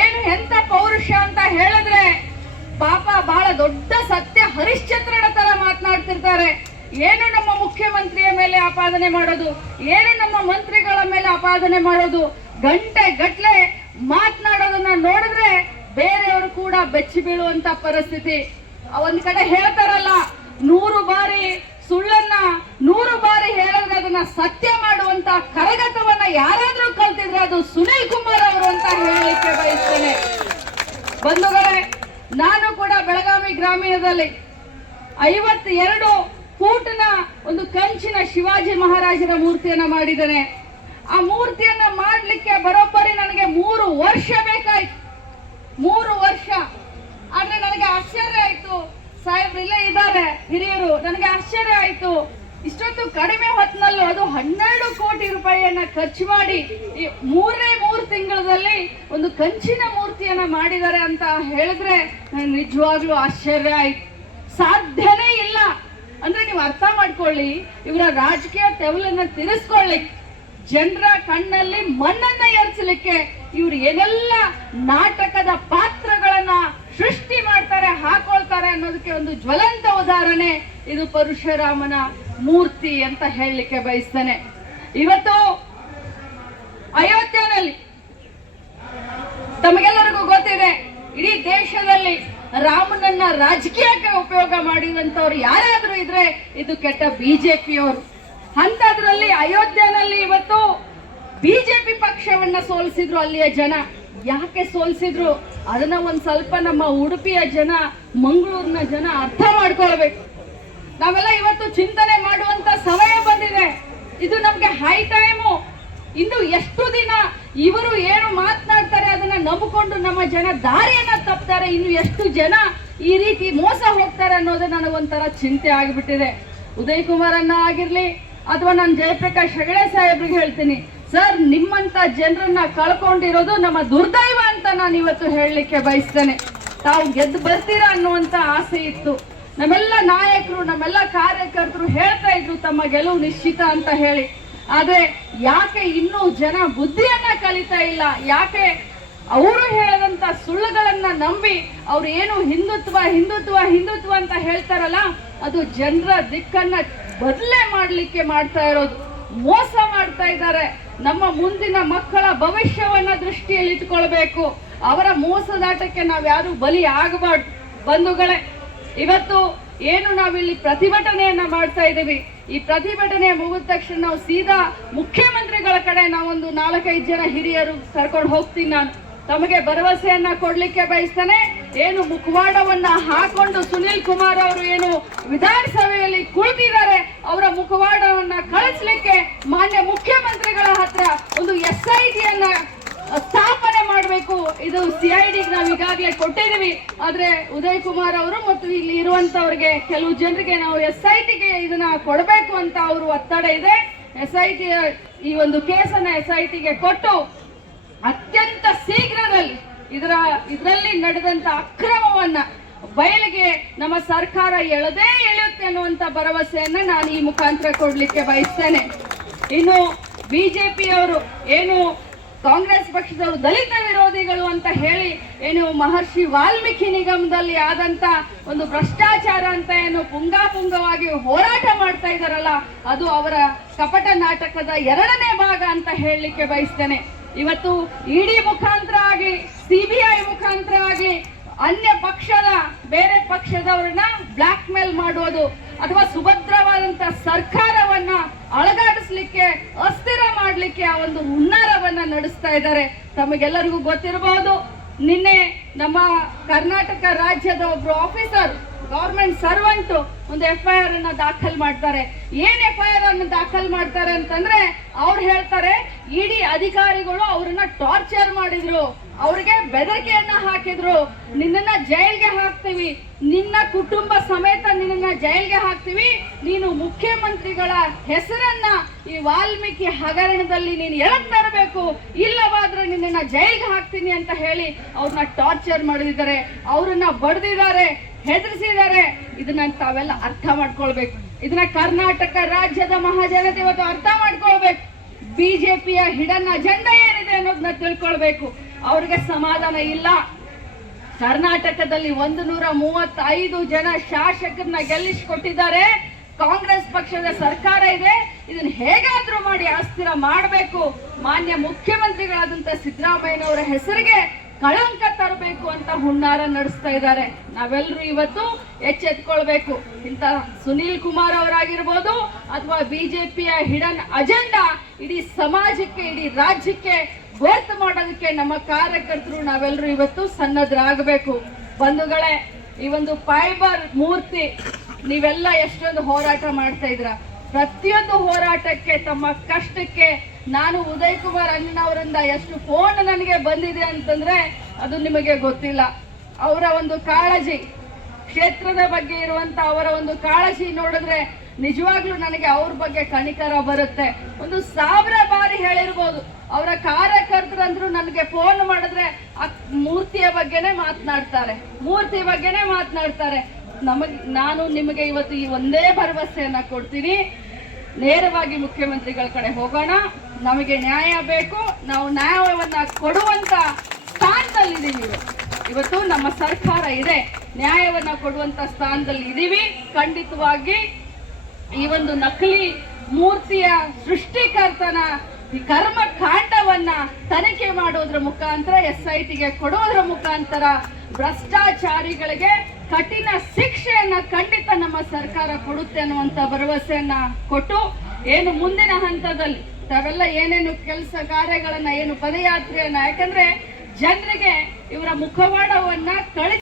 ಏನು ಎಂತ ಪೌರುಷ ಅಂತ ಹೇಳಿದ್ರೆ ಪಾಪ ಬಹಳ ದೊಡ್ಡ ಸತ್ಯ ಹರಿಶ್ಚಂದ್ರನ ತರ ಮಾತನಾಡ್ತಿರ್ತಾರೆ ಏನು ನಮ್ಮ ಮುಖ್ಯಮಂತ್ರಿಯ ಮೇಲೆ ಆಪಾದನೆ ಮಾಡೋದು ಏನು ನಮ್ಮ ಮಂತ್ರಿಗಳ ಮೇಲೆ ಆಪಾದನೆ ಮಾಡೋದು ಗಂಟೆ ಗಟ್ಲೆ ಮಾತನಾಡೋದನ್ನ ನೋಡಿದ್ರೆ ಬೇರೆಯವರು ಕೂಡ ಬೆಚ್ಚಿ ಬೀಳುವಂತ ಪರಿಸ್ಥಿತಿ ಒಂದ್ ಕಡೆ ಹೇಳ್ತಾರಲ್ಲ ನೂರು ಬಾರಿ ಸುಳ್ಳನ್ನ ಅವರನ್ನ ಸತ್ಯ ಮಾಡುವಂತ ಕರಗತವನ್ನ ಯಾರಾದ್ರೂ ಕಲ್ತಿದ್ರೆ ಅದು ಸುನಿಲ್ ಕುಮಾರ್ ಅವರು ಅಂತ ಹೇಳಲಿಕ್ಕೆ ಬಯಸ್ತೇನೆ ಬಂಧುಗಳೇ ನಾನು ಕೂಡ ಬೆಳಗಾವಿ ಗ್ರಾಮೀಣದಲ್ಲಿ ಐವತ್ತೆರಡು ಫೂಟ್ನ ಒಂದು ಕಂಚಿನ ಶಿವಾಜಿ ಮಹಾರಾಜರ ಮೂರ್ತಿಯನ್ನ ಮಾಡಿದ್ದೇನೆ ಆ ಮೂರ್ತಿಯನ್ನ ಮಾಡಲಿಕ್ಕೆ ಬರೋಬ್ಬರಿ ನನಗೆ ಮೂರು ವರ್ಷ ಬೇಕಾಯ್ತು ಮೂರು ವರ್ಷ ಆದ್ರೆ ನನಗೆ ಆಶ್ಚರ್ಯ ಆಯ್ತು ಇಲ್ಲೇ ಇದ್ದಾರೆ ಹಿರಿಯರು ನನಗೆ ಆಶ್ಚರ್ಯ ಆಯ್ತು ಇಷ್ಟೊಂದು ಕಡಿಮೆ ಹೊತ್ತಿನಲ್ಲೂ ಅದು ಹನ್ನೆರಡು ಕೋಟಿ ರೂಪಾಯಿಯನ್ನ ಖರ್ಚು ಮಾಡಿ ಈ ಮೂರನೇ ಮೂರು ತಿಂಗಳಲ್ಲಿ ಒಂದು ಕಂಚಿನ ಮೂರ್ತಿಯನ್ನ ಮಾಡಿದ್ದಾರೆ ಅಂತ ಹೇಳಿದ್ರೆ ನನ್ ನಿಜವಾಗ್ಲೂ ಆಶ್ಚರ್ಯ ಆಯ್ತು ಸಾಧ್ಯನೇ ಇಲ್ಲ ಅಂದ್ರೆ ನೀವು ಅರ್ಥ ಮಾಡ್ಕೊಳ್ಳಿ ಇವರ ರಾಜಕೀಯ ತೆವಲನ್ನ ತಿರ್ಸ್ಕೊಳ್ಳಿಕ್ಕೆ ಜನರ ಕಣ್ಣಲ್ಲಿ ಮಣ್ಣನ್ನ ಏರ್ಸಲಿಕ್ಕೆ ಇವ್ರು ಏನೆಲ್ಲ ನಾಟಕದ ಪಾತ್ರಗಳನ್ನ ಸೃಷ್ಟಿ ಮಾಡ್ತಾರೆ ಹಾಕೊಳ್ತಾರೆ ಅನ್ನೋದಕ್ಕೆ ಒಂದು ಜ್ವಲಂತ ಉದಾಹರಣೆ ಇದು ಪರಶುರಾಮನ ಮೂರ್ತಿ ಅಂತ ಹೇಳಲಿಕ್ಕೆ ಬಯಸ್ತೇನೆ ಇವತ್ತು ಅಯೋಧ್ಯೆಯಲ್ಲಿ ತಮಗೆಲ್ಲರಿಗೂ ಗೊತ್ತಿದೆ ಇಡೀ ದೇಶದಲ್ಲಿ ರಾಮನನ್ನ ರಾಜಕೀಯಕ್ಕೆ ಉಪಯೋಗ ಮಾಡಿದಂಥವ್ರು ಯಾರಾದ್ರೂ ಇದ್ರೆ ಇದು ಕೆಟ್ಟ ಬಿಜೆಪಿಯವರು ಅಂತದ್ರಲ್ಲಿ ಅಯೋಧ್ಯೆಯಲ್ಲಿ ಇವತ್ತು ಬಿಜೆಪಿ ಪಕ್ಷವನ್ನ ಸೋಲಿಸಿದ್ರು ಅಲ್ಲಿಯ ಜನ ಯಾಕೆ ಸೋಲಿಸಿದ್ರು ಅದನ್ನ ಒಂದ್ ಸ್ವಲ್ಪ ನಮ್ಮ ಉಡುಪಿಯ ಜನ ಮಂಗಳೂರಿನ ಜನ ಅರ್ಥ ಮಾಡ್ಕೊಳ್ಬೇಕು ನಾವೆಲ್ಲ ಇವತ್ತು ಚಿಂತನೆ ಮಾಡುವಂತ ಸಮಯ ಬಂದಿದೆ ಇದು ನಮ್ಗೆ ಹೈ ಟೈಮು ಇನ್ನು ಎಷ್ಟು ದಿನ ಇವರು ಏನು ಮಾತನಾಡ್ತಾರೆ ಅದನ್ನ ನಂಬಿಕೊಂಡು ನಮ್ಮ ಜನ ದಾರಿಯನ್ನ ತಪ್ತಾರೆ ಇನ್ನು ಎಷ್ಟು ಜನ ಈ ರೀತಿ ಮೋಸ ಹೋಗ್ತಾರೆ ಅನ್ನೋದು ನನಗೊಂಥರ ಚಿಂತೆ ಆಗಿಬಿಟ್ಟಿದೆ ಉದಯ್ ಕುಮಾರ್ ಅನ್ನ ಆಗಿರ್ಲಿ ಅಥವಾ ನಾನು ಜಯಪ್ರಕಾಶ್ ಹೆಗಡೆ ಸಾಹೇಬ್ರಿಗೆ ಹೇಳ್ತೀನಿ ಸರ್ ನಿಮ್ಮಂತ ಜನರನ್ನ ಕಳ್ಕೊಂಡಿರೋದು ನಮ್ಮ ದುರ್ದೈವ ಅಂತ ನಾನು ಇವತ್ತು ಹೇಳಲಿಕ್ಕೆ ಬಯಸ್ತೇನೆ ತಾವು ಗೆದ್ದು ಬರ್ತೀರಾ ಅನ್ನುವಂತ ಆಸೆ ಇತ್ತು ನಮ್ಮೆಲ್ಲ ನಾಯಕರು ನಮ್ಮೆಲ್ಲ ಕಾರ್ಯಕರ್ತರು ಹೇಳ್ತಾ ಇದ್ರು ತಮ್ಮ ಗೆಲುವು ನಿಶ್ಚಿತ ಅಂತ ಹೇಳಿ ಆದ್ರೆ ಯಾಕೆ ಇನ್ನೂ ಜನ ಬುದ್ಧಿಯನ್ನ ಕಲಿತಾ ಇಲ್ಲ ಯಾಕೆ ಅವರು ಹೇಳದಂತ ಸುಳ್ಳುಗಳನ್ನ ನಂಬಿ ಅವ್ರು ಏನು ಹಿಂದುತ್ವ ಹಿಂದುತ್ವ ಹಿಂದುತ್ವ ಅಂತ ಹೇಳ್ತಾರಲ್ಲ ಅದು ಜನರ ದಿಕ್ಕನ್ನ ಬದಲೇ ಮಾಡ್ಲಿಕ್ಕೆ ಮಾಡ್ತಾ ಇರೋದು ಮೋಸ ಮಾಡ್ತಾ ಇದ್ದಾರೆ ನಮ್ಮ ಮುಂದಿನ ಮಕ್ಕಳ ಭವಿಷ್ಯವನ್ನ ದೃಷ್ಟಿಯಲ್ಲಿ ಇಟ್ಕೊಳ್ಬೇಕು ಅವರ ಮೋಸದಾಟಕ್ಕೆ ಯಾರು ಬಲಿ ಆಗಬಾರ್ದು ಬಂಧುಗಳೇ ಇವತ್ತು ಏನು ನಾವಿಲ್ಲಿ ಪ್ರತಿಭಟನೆಯನ್ನ ಮಾಡ್ತಾ ಇದ್ದೀವಿ ಈ ಪ್ರತಿಭಟನೆ ಮುಗಿದ ತಕ್ಷಣ ನಾವು ಸೀದಾ ಮುಖ್ಯಮಂತ್ರಿಗಳ ಕಡೆ ನಾವೊಂದು ನಾಲ್ಕೈದು ಜನ ಹಿರಿಯರು ಕರ್ಕೊಂಡು ಹೋಗ್ತೀನಿ ನಾನು ತಮಗೆ ಭರವಸೆಯನ್ನ ಕೊಡ್ಲಿಕ್ಕೆ ಬಯಸ್ತಾನೆ ಏನು ಮುಖವಾಡವನ್ನ ಹಾಕೊಂಡು ಸುನೀಲ್ ಕುಮಾರ್ ಅವರು ಏನು ವಿಧಾನಸಭೆಯಲ್ಲಿ ಕುಳಿತಿದ್ದಾರೆ ಅವರ ಮುಖವಾಡವನ್ನ ಕಳಿಸ್ಲಿಕ್ಕೆ ಆದ್ರೆ ಉದಯ್ ಕುಮಾರ್ ಅವರು ಮತ್ತು ಇಲ್ಲಿ ಇರುವಂತವ್ರಿಗೆ ಕೆಲವು ಜನರಿಗೆ ನಾವು ಎಸ್ ಐ ಟಿಗೆ ಇದನ್ನ ಕೊಡಬೇಕು ಅಂತ ಅವರು ಒತ್ತಡ ಇದೆ ಎಸ್ ಐ ಟಿ ಈ ಒಂದು ಕೇಸನ್ನ ಎಸ್ ಐ ಟಿಗೆ ಕೊಟ್ಟು ಅತ್ಯಂತ ಶೀಘ್ರದಲ್ಲಿ ಇದರ ಇದರಲ್ಲಿ ನಡೆದಂತ ಅಕ್ರಮವನ್ನ ಬಯಲಿಗೆ ನಮ್ಮ ಸರ್ಕಾರ ಎಳದೇ ಎಳೆಯುತ್ತೆ ಅನ್ನುವಂತ ಭರವಸೆಯನ್ನ ನಾನು ಈ ಮುಖಾಂತರ ಕೊಡ್ಲಿಕ್ಕೆ ಬಯಸ್ತೇನೆ ಇನ್ನು ಬಿಜೆಪಿಯವರು ಏನು ಕಾಂಗ್ರೆಸ್ ಪಕ್ಷದವರು ದಲಿತ ವಿರೋಧಿಗಳು ಅಂತ ಹೇಳಿ ಏನು ಮಹರ್ಷಿ ವಾಲ್ಮೀಕಿ ನಿಗಮದಲ್ಲಿ ಆದಂತ ಒಂದು ಭ್ರಷ್ಟಾಚಾರ ಅಂತ ಏನು ಪುಂಗಾಪುಂಗವಾಗಿ ಹೋರಾಟ ಮಾಡ್ತಾ ಇದ್ದಾರಲ್ಲ ಅದು ಅವರ ಕಪಟ ನಾಟಕದ ಎರಡನೇ ಭಾಗ ಅಂತ ಹೇಳಲಿಕ್ಕೆ ಬಯಸ್ತೇನೆ ಇವತ್ತು ಇಡಿ ಮುಖಾಂತರ ಆಗಲಿ ಸಿಬಿಐ ಮುಖಾಂತರ ಆಗಲಿ ಅನ್ಯ ಪಕ್ಷದ ಬೇರೆ ಪಕ್ಷದವ್ರನ್ನ ಬ್ಲಾಕ್ ಮೇಲ್ ಮಾಡೋದು ಅಥವಾ ಸುಭದ್ರವಾದಂತ ಸರ್ಕಾರವನ್ನ ಅಳಗಾಡಿಸ್ಲಿಕ್ಕೆ ಅಸ್ಥಿರ ಮಾಡಲಿಕ್ಕೆ ಆ ಒಂದು ಹುನ್ನಾರವನ್ನ ನಡೆಸ್ತಾ ಇದ್ದಾರೆ ತಮಗೆಲ್ಲರಿಗೂ ಗೊತ್ತಿರಬಹುದು ನಿನ್ನೆ ನಮ್ಮ ಕರ್ನಾಟಕ ರಾಜ್ಯದ ಒಬ್ರು ಆಫೀಸರ್ ಗೌರ್ಮೆಂಟ್ ಸರ್ವೆಂಟ್ ಒಂದು ಎಫ್ ಐ ಆರ್ ಅನ್ನ ದಾಖಲ್ ಮಾಡ್ತಾರೆ ಏನ್ ಎಫ್ ಐ ಆರ್ ಅನ್ನ ದಾಖಲ್ ಮಾಡ್ತಾರೆ ಅಂತಂದ್ರೆ ಅವ್ರು ಹೇಳ್ತಾರೆ ಇಡೀ ಅಧಿಕಾರಿಗಳು ಅವ್ರನ್ನ ಟಾರ್ಚರ್ ಮಾಡಿದ್ರು ಅವ್ರಿಗೆ ಬೆದರಿಕೆಯನ್ನ ಹಾಕಿದ್ರು ನಿನ್ನನ್ನ ಜೈಲ್ಗೆ ಹಾಕ್ತೀವಿ ನಿನ್ನ ಕುಟುಂಬ ಸಮೇತ ನಿನ್ನ ಜೈಲ್ಗೆ ಹಾಕ್ತೀವಿ ನೀನು ಮುಖ್ಯಮಂತ್ರಿಗಳ ಹೆಸರನ್ನ ಈ ವಾಲ್ಮೀಕಿ ಹಗರಣದಲ್ಲಿ ನೀನು ಎಳಕ್ ತರಬೇಕು ಇಲ್ಲವಾದ್ರೆ ನಿನ್ನ ಜೈಲ್ಗೆ ಹಾಕ್ತೀನಿ ಅಂತ ಹೇಳಿ ಅವ್ರನ್ನ ಟಾರ್ಚರ್ ಮಾಡಿದ್ದಾರೆ ಅವ್ರನ್ನ ಬಡ್ದಿದ್ದಾರೆ ಹೆದರಿಸಿದ್ದಾರೆ ಇದನ್ನ ತಾವೆಲ್ಲ ಅರ್ಥ ಮಾಡ್ಕೊಳ್ಬೇಕು ಇದನ್ನ ಕರ್ನಾಟಕ ರಾಜ್ಯದ ಮಹಾಜನತೆ ಇವತ್ತು ಅರ್ಥ ಮಾಡ್ಕೊಳ್ಬೇಕು ಬಿಜೆಪಿಯ ಹಿಡನ್ ಅಜೆಂಡಾ ಏನಿದೆ ಅನ್ನೋದನ್ನ ತಿಳ್ಕೊಳ್ಬೇಕು ಅವ್ರಿಗೆ ಸಮಾಧಾನ ಇಲ್ಲ ಕರ್ನಾಟಕದಲ್ಲಿ ಒಂದು ನೂರ ಮೂವತ್ತೈದು ಜನ ಶಾಸಕರನ್ನ ಗೆಲ್ಲಿಸಿಕೊಟ್ಟಿದ್ದಾರೆ ಕಾಂಗ್ರೆಸ್ ಪಕ್ಷದ ಸರ್ಕಾರ ಇದೆ ಇದನ್ನ ಹೇಗಾದ್ರೂ ಮಾಡಿ ಅಸ್ಥಿರ ಮಾಡಬೇಕು ಮಾನ್ಯ ಮುಖ್ಯಮಂತ್ರಿಗಳಾದಂತ ಸಿದ್ದರಾಮಯ್ಯನವರ ಹೆಸರಿಗೆ ಕಳಂಕ ತರಬೇಕು ಅಂತ ಹುಣ್ಣಾರ ನಡೆಸ್ತಾ ಇದ್ದಾರೆ ನಾವೆಲ್ಲರೂ ಇವತ್ತು ಎಚ್ಚೆತ್ಕೊಳ್ಬೇಕು ಇಂತ ಸುನೀಲ್ ಕುಮಾರ್ ಅವರಾಗಿರ್ಬೋದು ಅಥವಾ ಬಿಜೆಪಿಯ ಹಿಡನ್ ಅಜೆಂಡಾ ಇಡೀ ಸಮಾಜಕ್ಕೆ ಇಡೀ ರಾಜ್ಯಕ್ಕೆ ಗೊತ್ತು ಮಾಡೋದಕ್ಕೆ ನಮ್ಮ ಕಾರ್ಯಕರ್ತರು ನಾವೆಲ್ಲರೂ ಇವತ್ತು ಸನ್ನದ್ರಾಗಬೇಕು ಬಂಧುಗಳೇ ಈ ಒಂದು ಫೈಬರ್ ಮೂರ್ತಿ ನೀವೆಲ್ಲ ಎಷ್ಟೊಂದು ಹೋರಾಟ ಮಾಡ್ತಾ ಇದ್ರ ಪ್ರತಿಯೊಂದು ಹೋರಾಟಕ್ಕೆ ತಮ್ಮ ಕಷ್ಟಕ್ಕೆ ನಾನು ಉದಯ್ ಕುಮಾರ್ ಅಣ್ಣನವರಿಂದ ಎಷ್ಟು ಫೋನ್ ನನಗೆ ಬಂದಿದೆ ಅಂತಂದ್ರೆ ಅದು ನಿಮಗೆ ಗೊತ್ತಿಲ್ಲ ಅವರ ಒಂದು ಕಾಳಜಿ ಕ್ಷೇತ್ರದ ಬಗ್ಗೆ ಇರುವಂತ ಅವರ ಒಂದು ಕಾಳಜಿ ನೋಡಿದ್ರೆ ನಿಜವಾಗ್ಲೂ ನನಗೆ ಅವ್ರ ಬಗ್ಗೆ ಕಣಿಕರ ಬರುತ್ತೆ ಒಂದು ಸಾವಿರ ಬಾರಿ ಹೇಳಿರ್ಬೋದು ಅವರ ಕಾರ್ಯಕರ್ತರಂದ್ರು ನನಗೆ ಫೋನ್ ಮಾಡಿದ್ರೆ ಆ ಮೂರ್ತಿಯ ಬಗ್ಗೆನೆ ಮಾತನಾಡ್ತಾರೆ ಮೂರ್ತಿ ಬಗ್ಗೆನೆ ಮಾತನಾಡ್ತಾರೆ ನಮಗ್ ನಾನು ನಿಮಗೆ ಇವತ್ತು ಈ ಒಂದೇ ಭರವಸೆಯನ್ನ ಕೊಡ್ತೀನಿ ನೇರವಾಗಿ ಮುಖ್ಯಮಂತ್ರಿಗಳ ಕಡೆ ಹೋಗೋಣ ನಮಗೆ ನ್ಯಾಯ ಬೇಕು ನಾವು ನ್ಯಾಯವನ್ನ ಕೊಡುವಂತ ಸ್ಥಾನದಲ್ಲಿದ್ದೀವಿ ಇವತ್ತು ನಮ್ಮ ಸರ್ಕಾರ ಇದೆ ನ್ಯಾಯವನ್ನ ಕೊಡುವಂತ ಸ್ಥಾನದಲ್ಲಿ ಇದೀವಿ ಖಂಡಿತವಾಗಿ ಈ ಒಂದು ನಕಲಿ ಮೂರ್ತಿಯ ಸೃಷ್ಟಿಕರ್ತನ ಕರ್ಮ ಕಾಂಡವನ್ನ ತನಿಖೆ ಮಾಡೋದ್ರ ಮುಖಾಂತರ ಎಸ್ ಐ ಟಿಗೆ ಕೊಡೋದ್ರ ಮುಖಾಂತರ ಭ್ರಷ್ಟಾಚಾರಿಗಳಿಗೆ ಕಠಿಣ ಶಿಕ್ಷೆಯನ್ನ ಖಂಡಿತ ನಮ್ಮ ಸರ್ಕಾರ ಕೊಡುತ್ತೆ ಅನ್ನುವಂತ ಭರವಸೆಯನ್ನ ಕೊಟ್ಟು ಏನು ಮುಂದಿನ ಹಂತದಲ್ಲಿ ತಾವೆಲ್ಲ ಏನೇನು ಕೆಲಸ ಕಾರ್ಯಗಳನ್ನ ಏನು ಪದಯಾತ್ರೆಯನ್ನ ಯಾಕಂದ್ರೆ ಜನರಿಗೆ ಇವರ ಮುಖವಾಡವನ್ನ ಕಳಿ